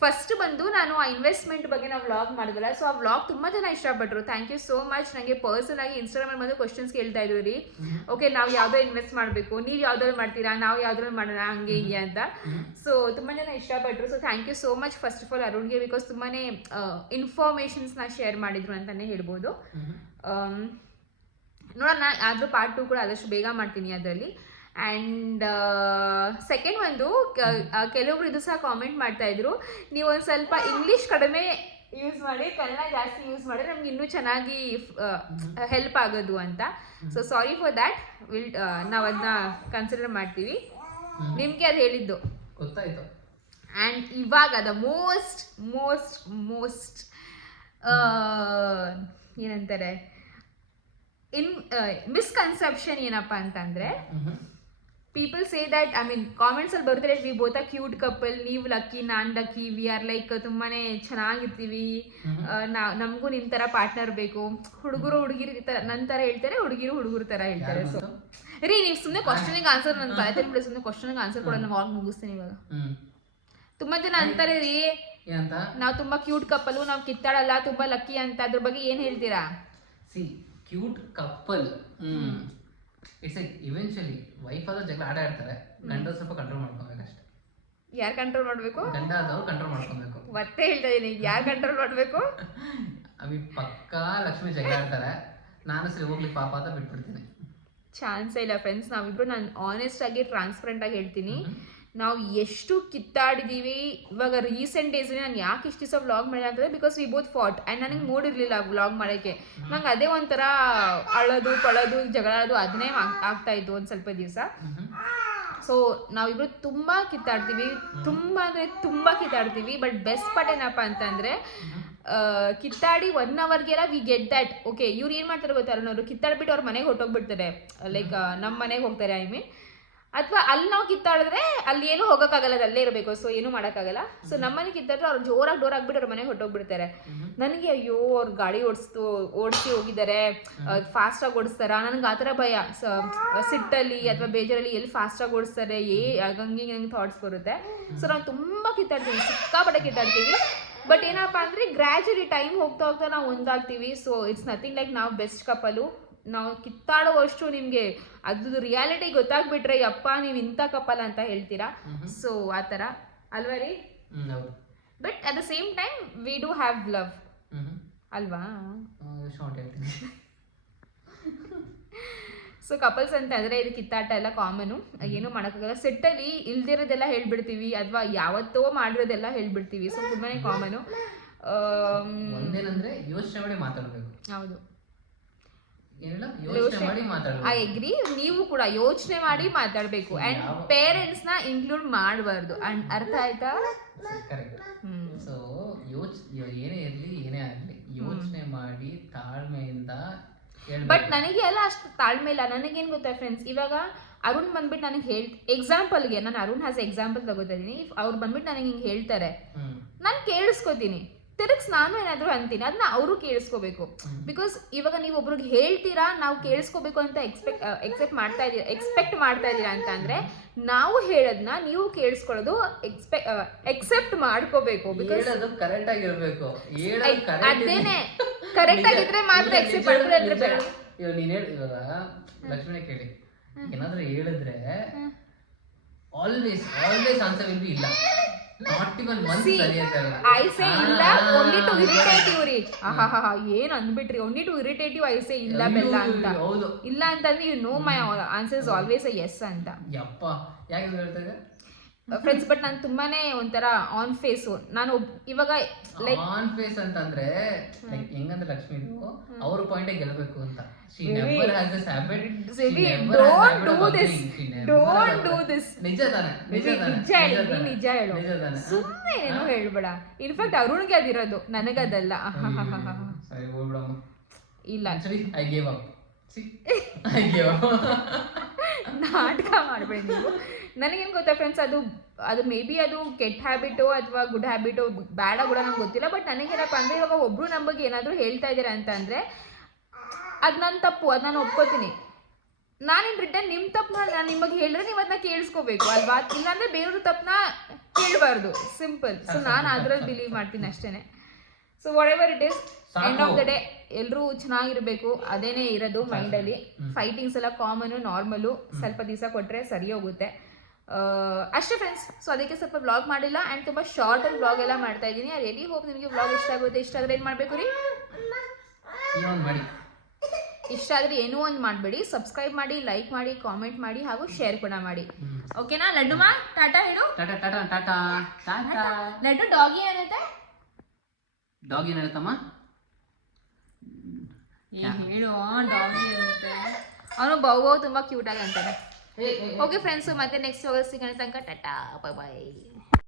ಫಸ್ಟ್ ಬಂದು ನಾನು ಆ ಇನ್ವೆಸ್ಟ್ಮೆಂಟ್ ಬಗ್ಗೆ ನಾವು ವ್ಲಾಗ್ ಮಾಡಿದ್ರಲ್ಲ ಸೊ ಆ ವ್ಲಾಗ್ ತುಂಬಾ ಜನ ಇಷ್ಟಪಟ್ಟರು ಥ್ಯಾಂಕ್ ಯು ಸೋ ಮಚ್ ನನಗೆ ಪರ್ಸನ್ ಆಗಿ ಇನ್ಸ್ಟಾಗ್ರಾಮ್ ಬಂದು ಕ್ವಶನ್ಸ್ ಕೇಳ್ತಾ ಇದ್ರು ರೀ. ಓಕೆ ನಾವು ಯಾವ್ದೋ ಇನ್ವೆಸ್ಟ್ ಮಾಡಬೇಕು? ನೀವು ಯಾವ್ದ್ರಲ್ಲಿ ಮಾಡ್ತೀರಾ? ನಾವು ಯಾವ್ದ್ರಲ್ಲಿ ಮಾಡೋಣ? ಹಂಗೆ ಹಿಂಗೆ ಅಂತ. ಸೊ ತುಂಬಾ ಜನ ಇಷ್ಟಪಟ್ಟರು so thank you so much first of all ಅರುಣ್ಗೆ because ತುಂಬಾನೇ ಇನ್ಫಾರ್ಮೇಷನ್ಸ್ನ ಶೇರ್ ಮಾಡಿದ್ರು ಅಂತಲೇ ಹೇಳ್ಬೋದು. ನೋಡೋಣ. ಆದರೂ ಪಾರ್ಟ್ ಟು ಕೂಡ ಆದಷ್ಟು ಬೇಗ ಮಾಡ್ತೀನಿ ಅದರಲ್ಲಿ. ಆ್ಯಂಡ್ ಸೆಕೆಂಡ್ ಒಂದು ಕ- ಆ, ಕೆಲವೊಬ್ರು ಇದು ಸಹ ಕಾಮೆಂಟ್ ಮಾಡ್ತಾ ಇದ್ರು. ನೀವು ಒಂದು ಸ್ವಲ್ಪ ಇಂಗ್ಲೀಷ್ ಕಡಿಮೆ ಯೂಸ್ ಮಾಡಿ ಕನ್ನಡ ಜಾಸ್ತಿ ಯೂಸ್ ಮಾಡಿದ್ರೆ ನಮ್ಗೆ ಇನ್ನೂ ಚೆನ್ನಾಗಿ ಹೆಲ್ಪ್ ಆಗೋದು ಅಂತ. So sorry for that will ನಾವು ಅದನ್ನ ಕನ್ಸಿಡರ್ ಮಾಡ್ತೀವಿ. ನಿಮಗೆ ಅದು ಹೇಳಿದ್ದು. ಗೊತ್ತಾಯ್ತು. ಆ್ಯಂಡ್ ಇವಾಗ ದ ಮೋಸ್ಟ್ ಮೋಸ್ಟ್ ಮೋಸ್ಟ್ ಏನಂತಾರೆ ಇನ್ ಮಿಸ್ಕನ್ಸೆಪ್ಷನ್ ಏನಪ್ಪ ಅಂತಂದರೆ people say that I mean ಕಾಮೆಂಟ್ಸಲ್ಲಿ ಬರ್ತಾರೆ ವಿ ಬೋತ ಕ್ಯೂಟ್ ಕಪಲ್ ನೀವು ಲಕ್ಕಿ ನಾನು ಲಕ್ಕಿ ವಿ ಆರ್ ಲೈಕ್ ತುಂಬಾನೇ ಚೆನ್ನಾಗಿರ್ತೀವಿ. ನಾವು ನಮಗೂ ನಿಮ್ಮ ಥರ ಪಾರ್ಟ್ನರ್ ಬೇಕು. ಹುಡುಗರು ಹುಡುಗಿರ್ ತರ ನನ್ ತರ ಹೇಳ್ತಾರೆ ಹುಡುಗಿರು ಹುಡುಗರ ತರ ಹೇಳ್ತಾರೆ. ಸೊ ರೀ ನೀವು ಸುಮ್ಮನೆ ಕ್ವಶನಿಗೆ ಆನ್ಸರ್ ನನ್ನ ಕಾಯ್ತಾರೆ ಬಿಡಿ ಸುಮ್ಮನೆ ಕ್ವಶನಿಗೆ ಆನ್ಸರ್ ಕೊಡೋಣ ಆಗ ಮುಗಿಸ್ತೀನಿ ಇವಾಗ. ತುಂಬಾ ಜನ ಅಂತಾರೆ ರೀ ನಾವ್ ನಾವು ತುಂಬಾ ಕ್ಯೂಟ್ ಕಪ್ಪಲು ನಾವು ಕಿತ್ತಾಡಲ್ಲ ತುಂಬಾ ಲಕ್ಕಿ ಅಂತ ಅದ್ರ ಬಗ್ಗೆ ಏನ್ ಹೇಳ್ತೀರಾ? See cute couple hmm like eventually wife ಆದ ಜಗಳ ಆಡ ಇರ್ತಾರೆ ಗಂಡ ಸ್ವಲ್ಪ ಕಂಟ್ರೋಲ್ ಮಾಡ್ಕೊಬೇಕಷ್ಟೆ ಯಾರು ಕಂಟ್ರೋಲ್ ಮಾಡಬೇಕು? ಗಂಡ ಆದವ್ರು ಕಂಟ್ರೋಲ್ ಮಾಡ್ಕೊಬೇಕು. ಮತ್ತೆ ಹೇಳ್ತಾ ಇದೀನಿ ಯಾರು ಕಂಟ್ರೋಲ್ ಮಾಡಬೇಕು? ಅವಿ ಪಕ್ಕಾ ಲಕ್ಷ್ಮಿ ಜಗಳ ಆಡ್ತಾರೆ. ನಾನು ಸರಿ ಹೋಗ್ಲಿ ಪಾಪ ಅಂತ ಬಿಟ್ಬಿಡ್ತೀನಿ. ಚಾನ್ಸೇ ಇಲ್ಲ ಫ್ರೆಂಡ್ಸ್ ನಾವಿಬ್ರು ನಾನು ಆನೆಸ್ಟ್ ಆಗಿ ಟ್ರಾನ್ಸ್ಪರೆಂಟ್ ಆಗಿ ಹೇಳ್ತೀನಿ. ನಾವು ಎಷ್ಟು ಕಿತ್ತಾಡಿದ್ದೀವಿ ಇವಾಗ ರೀಸೆಂಟ್ ಡೇಸಲ್ಲಿ ನಾನು ಯಾಕೆ ಇಷ್ಟು ದಿವಸ ವ್ಲಾಗ್ ಮಾಡಿಲ್ಲ ಅಂತಂದರೆ because we both fought and ನನಗೆ ಮೂಡ್ ಇರಲಿಲ್ಲ ವ್ಲಾಗ್ ಮಾಡೋಕ್ಕೆ. ನಂಗೆ ಅದೇ ಒಂಥರ ಅಳೋದು ಪಳೋದು, ಜಗಳ ಅದು ಅದನ್ನೇ ಆಗ್ತಾ ಇತ್ತು ಒಂದು ಸ್ವಲ್ಪ ದಿವಸ. ಸೊ ನಾವಿಬ್ರು ತುಂಬ ಕಿತ್ತಾಡ್ತೀವಿ. ತುಂಬ ಅಂದರೆ ತುಂಬ ಕಿತ್ತಾಡ್ತೀವಿ. ಬಟ್ ಬೆಸ್ಟ್ ಪಾರ್ಟ್ ಏನಪ್ಪ ಅಂತಂದರೆ ಕಿತ್ತಾಡಿ ಒನ್ ಅವರ್ಗೆಲ್ಲ ವಿ ಗೆಟ್ ದ್ಯಾಟ್ ಓಕೆ ಇವ್ರು ಏನು ಮಾಡ್ತಾರೆ ಗೊತ್ತಾರ ಅವರು? ಕಿತ್ತಾಡ್ಬಿಟ್ಟು ಅವ್ರ ಮನೆಗೆ ಹೊಟ್ಟೋಗ್ಬಿಡ್ತಾರೆ ಲೈಕ್ ನಮ್ಮ ಮನೆಗೆ ಹೋಗ್ತಾರೆ ಐ ಮೀನ್ ಅಥವಾ ಅಲ್ಲಿ ನಾವು ಕಿತ್ತಾಡಿದ್ರೆ ಅಲ್ಲಿ ಏನು ಹೋಗೋಕ್ಕಾಗಲ್ಲ ಅದು ಅಲ್ಲೇ ಇರಬೇಕು. ಸೊ ಏನು ಮಾಡೋಕ್ಕಾಗಲ್ಲ. ಸೊ ನಮ್ಮನೆ ಕಿತ್ತಾಡ್ರೆ ಅವ್ರು ಜೋರಾಗಿ ಡೋರ್ ಆಗ್ಬಿಟ್ಟು ಅವ್ರ ಮನೆಗೆ ಹೊಟ್ಟೋಗ್ಬಿಡ್ತಾರೆ ನನಗೆ ಅಯ್ಯೋ ಅವ್ರು ಗಾಡಿ ಓಡಿಸ್ತು ಓಡಿಸಿ ಹೋಗಿದ್ದಾರೆ. ಫಾಸ್ಟಾಗಿ ಓಡಿಸ್ತಾರ? ನನಗೆ ಆ ಥರ ಭಯ. ಸ- ಸಿಟ್ಟಲ್ಲಿ ಅಥವಾ ಬೇಜಾರಲ್ಲಿ ಎಲ್ಲಿ ಫಾಸ್ಟಾಗಿ ಓಡಿಸ್ತಾರೆ? ಏ ಹಂಗೆ ನಂಗೆ ಥಾಟ್ಸ್ ಬರುತ್ತೆ. ಸೊ ನಾವು ತುಂಬ ಕಿತ್ತಾಡ್ತೀವಿ ಸಿಕ್ಕಾಪಟ್ಟೆ ಕಿತ್ತಾಡ್ತೀವಿ ಬಟ್ ಏನಪ್ಪ ಅಂದರೆ ಗ್ರ್ಯಾಜುಲಿ ಟೈಮ್ ಹೋಗ್ತಾ ಹೋಗ್ತಾ ನಾವು ಒಂದಾಗ್ತೀವಿ. ಸೊ ಇಟ್ಸ್ ನಥಿಂಗ್ ಲೈಕ್ ನಾವು ಬೆಸ್ಟ್ ಕಪಲು ನಾವು ಕಿತ್ತಾಡುವಷ್ಟು ನಿಮಗೆ ಅದು ರಿಯಾಲಿಟಿ ಗೊತ್ತಾಗ್ಬಿಟ್ರೆ ಯಪ್ಪ ನೀವು ಇಂಥ ಕಪಲ್ ಅಂತ ಹೇಳ್ತೀರಾ? ಸೊ ಆ ಥರ. ಅಲ್ವಾ ರೀ? But at the same time we do have love ಅಲ್ವಾ? ಸೊ ಕಪಲ್ಸ್ ಅಂತ ಅಂದರೆ ಇದು ಕಿತ್ತಾಟ ಎಲ್ಲ ಕಾಮನು ಏನು ಮಾಡೋಕ್ಕಾಗಲ್ಲ. ಸೆಟ್ಟಲ್ಲಿ ಇಲ್ದಿರೋದೆಲ್ಲ ಹೇಳ್ಬಿಡ್ತೀವಿ ಅಥವಾ ಯಾವತ್ತೋ ಮಾಡಿರೋದೆಲ್ಲ ಹೇಳ್ಬಿಡ್ತೀವಿ. ಸೊ ತುಂಬಾ ಕಾಮನು ಒಂದೇನಂದ್ರೆ ಯೋಚನೆ ಮಾಡಿ ಮಾತಾಡಬೇಕು. ಹೌದು. ಐ ಅಗ್ರಿ ನೀವು ಕೂಡ ಯೋಚನೆ ಮಾಡಿ ಮಾತಾಡಬೇಕು. ಪೇರೆಂಟ್ಸ್ನ ಇನ್ಕ್ಲೂಡ್ ಮಾಡಬಾರ್ದು. ಅಂಡ್ ಅರ್ಥ ಆಯ್ತಾ? ಸೊ ಯೋಚ್ ಏನೇ ಇರಲಿ ಏನೇ ಆಗಲಿ ಯೋಚನೆ ಮಾಡಿ ತಾಳ್ಮೆಯಿಂದ. ಬಟ್ ನನಗೆ ಎಲ್ಲ ಅಷ್ಟು ತಾಳ್ಮೆ ಇಲ್ಲ. ನನಗೇನು ಗೊತ್ತಾ ಫ್ರೆಂಡ್ಸ್ ಇವಾಗ ಅರುಣ್ ಬಂದ್ಬಿಟ್ಟು ನನಗೆ ಹೇಳ್ ಎಕ್ಸಾಂಪಲ್ಗೆ ನಾನು ಅರುಣ್ ಹಾಸ್ ಎಕ್ಸಾಂಪಲ್ ತಗೋತಾ ಇದ್ದೀನಿ. ಅವ್ರು ಬಂದ್ಬಿಟ್ಟು ನನಗೆ ಹಿಂಗೆ ಹೇಳ್ತಾರೆ ನಾನು ಕೇಳಿಸ್ಕೊತೀನಿ. ತಿರುಗ್ಸ್ ನಾನು ಏನಾದರೂ ಅಂತೀನಿ ಅದನ್ನ ಅವರು ಕೇಳಿಸ್ಕೋಬೇಕು. ಬಿಕಾಸ್ ಇವಾಗ ನೀವು ಒಬ್ರಿಗೆ ಹೇಳ್ತೀರಾ ನಾವು ಕೇಳಿಸ್ಕೋಬೇಕು ಅಂತ ಎಕ್ಸ್ಪೆಕ್ಟ್ ಎಕ್ಸೆಪ್ಟ್ ಮಾಡ್ತಾ ಇದೀರಾ ಎಕ್ಸ್ಪೆಕ್ಟ್ ಮಾಡ್ತಾ ಇದ್ದೀರಾ ಅಂತ ಅಂದ್ರೆ ನಾವು ಹೇಳೋದನ್ನ ನೀವು ಕೇಳಿಸ್ಕೊಳ್ಳೋದು ಎಕ್ಸ್ಪೆಕ್ಟ್ ಎಕ್ಸೆಪ್ಟ್ ಮಾಡ್ಕೋಬೇಕು ಬಿಕಾಸ್ ಕರೆಕ್ಟ್ ಆಗಿರ್ಬೇಕು. ಅದೇನೆ. ಕರೆಕ್ಟ್ ಆಗಿದ್ರೆ ಮಾತ್ರ ಎಕ್ಸೆಪ್ಟ್ ಮಾಡ್ಕೊಳ್ಳಿ ಅಂದ್ರೆ ಬೇಡ. ಇವಾಗ ನೀನ್ ಹೇಳಿ ಇವಾಗ ಲಕ್ಷ್ಮಣ ಕೇಳಿ. ಏನಾದ್ರೂ ಹೇಳಿದ್ರೆ ಆಲ್ವೇಸ್ ಆಲ್ವೇಸ್ ಆನ್ಸರ್ ಇಲ್ಲ. ಐಸೆ ಇಲ್ಲ ಓನ್ಲಿ ಟು ಇರಿಟೇಟಿವ್ ರೀ. ಆಹಾ ಏನ್ ಅಂದ್ಬಿಟ್ರಿ? ಓನ್ಲಿ ಟು ಇರಿಟೇಟಿವ್ ಐಸೆ ಇಲ್ಲ ಬೆಲ್ಲ ಅಂತ. ಹೌದು. ಇಲ್ಲ ಅಂತಂದ್ರೆ you know my answer is always yes ಅಂತ. ಯಪ್ಪ. ಯಾಕೆ ಫ್ರೆಂಡ್ಸ್ ಬಟ್ ನಾನು ತುಂಬಾನೇ ಒಂಥರ ಆನ್ ಫೇಸ್ ನಾನು ಇವಾಗ ಲೈಕ್ ಆನ್ ಫೇಸ್ ಅಂತಂದ್ರೆ ಲೈಕ್ ಹೆಂಗಂದ್ರೆ ಲಕ್ಷ್ಮಿ ಅವ್ರ ಪಾಯಿಂಟ್ ಗೆಲ್ಬೇಕು ಅಂತ. She never this. ನಿಜ ತಾನೆ ನಿಜ ಹೇಳು ನಿಜ ಹೇಳು. ಸುಮ್ಮನೆ ಏನೋ ಹೇಳ್ಬೇಡ. ಇನ್ಫ್ಯಾಕ್ಟ್ ಅರುಣ್ಗೆ ಅದಿರೋದು ನನಗದಲ್ಲ. ಸರಿ ಹೋಗ್ಬಿಡಮ್ಮ. ಇಲ್ಲ. Actually I gave up I gave up ನಾಟಕ ಮಾಡಬೇಡಿ ನೀವು. ನನಗೇನು ಗೊತ್ತಾ ಫ್ರೆಂಡ್ಸ್ ಅದು ಅದು ಮೇ ಬಿ ಅದು ಕೆಟ್ಟ ಹ್ಯಾಬಿಟು ಅಥವಾ ಗುಡ್ ಹ್ಯಾಬಿಟು ಬೇಡ ಕೂಡ ನಂಗೆ ಗೊತ್ತಿಲ್ಲ ಬಟ್ ನನಗೇನಪ್ಪ ಅಂದರೆ ಇವಾಗ ಒಬ್ರು ನಮ್ಮ ಬಗ್ಗೆ ಏನಾದರೂ ಹೇಳ್ತಾ ಇದ್ದೀರಾ ಅಂತ ಅಂದರೆ ಅದು ನನ್ನ ತಪ್ಪು ಅದು ನಾನು ಒಪ್ಕೋತೀನಿ. ನಾನಿನ್ ರಿಟರ್ನ್ ನಿಮ್ಮ ತಪ್ಪನ್ನ ನಾನು ನಿಮಗೆ ಹೇಳಿದ್ರೆ ನೀವು ಅದನ್ನ ಕೇಳಿಸ್ಕೋಬೇಕು ಅಲ್ವಾ? ಇಲ್ಲಾಂದ್ರೆ ಬೇರೆಯವ್ರ ತಪ್ಪನ್ನ ಕೇಳಬಾರ್ದು. ಸಿಂಪಲ್ ಸೊ ನಾನು ಅದ್ರಲ್ಲಿ ಬಿಲೀವ್ ಮಾಡ್ತೀನಿ ಅಷ್ಟೇನೆ. So whatever it is end of the day ಎಲ್ಲರೂ ಚೆನ್ನಾಗಿರಬೇಕು. ಅದೇನೇ ಇರೋದು ಮೈಂಡಲ್ಲಿ ಫೈಟಿಂಗ್ಸ್ ಎಲ್ಲ ಕಾಮನು ನಾರ್ಮಲು ಸ್ವಲ್ಪ ದಿವಸ ಕೊಟ್ಟರೆ ಸರಿ ಹೋಗುತ್ತೆ. ಅಷ್ಟೇ ಫ್ರೆಂಡ್ಸ್ ಸೊ ಅದಕ್ಕೆ ಸ್ವಲ್ಪ ವ್ಲಾಗ್ ಮಾಡಿಲ್ಲ. ಆ್ಯಂಡ್ ತುಂಬ ಶಾರ್ಟಲ್ಲಿ ವ್ಲಾಗ್ ಎಲ್ಲ ಮಾಡ್ತಾ ಇದ್ದೀನಿ. ಐ ರಿಯಲಿ ಹೋಪ್ ನಿಮಗೆ ವ್ಲಾಗ್ ಇಷ್ಟ ಆಗುತ್ತೆ. ಇಷ್ಟ ಆದರೆ ಏನು ಮಾಡಬೇಕು ರೀ? ಮಾಡಿ? ಇಷ್ಟ ಆದರೆ ಏನೂ ಒಂದು ಮಾಡಬೇಡಿ. ಸಬ್ಸ್ಕ್ರೈಬ್ ಮಾಡಿ ಲೈಕ್ ಮಾಡಿ ಕಾಮೆಂಟ್ ಮಾಡಿ ಹಾಗೂ ಶೇರ್ ಕೂಡ ಮಾಡಿ. ಓಕೆನಾ ಲಡ್ಡುಮಾ ಟಾಟಾ ಹೇಳು. ಟಾಟಾ ಟಾಟಾ ಟಾಟಾ ಟಾಟಾ. ಲಡ್ಡು ಡಾಗಿ ಏನಂತೆ? ಡಾಗ್ ಏನ್ ಹೇಳ್ತಮ್ಮ ಹೇಳು ಡಾಗಿ ಏನಂತೆ? ಅವನು ಬೌ ಬೌ ತುಂಬ ಕ್ಯೂಟ್ ಆಗಿ ಅಂತಾನೆ. ಓಕೆ ಫ್ರೆಂಡ್ಸು ಮತ್ತೆ ನೆಕ್ಸ್ಟ್ ಹೋಗೋದು ಸಿಗೋಣ ತನಕ. Tata bye bye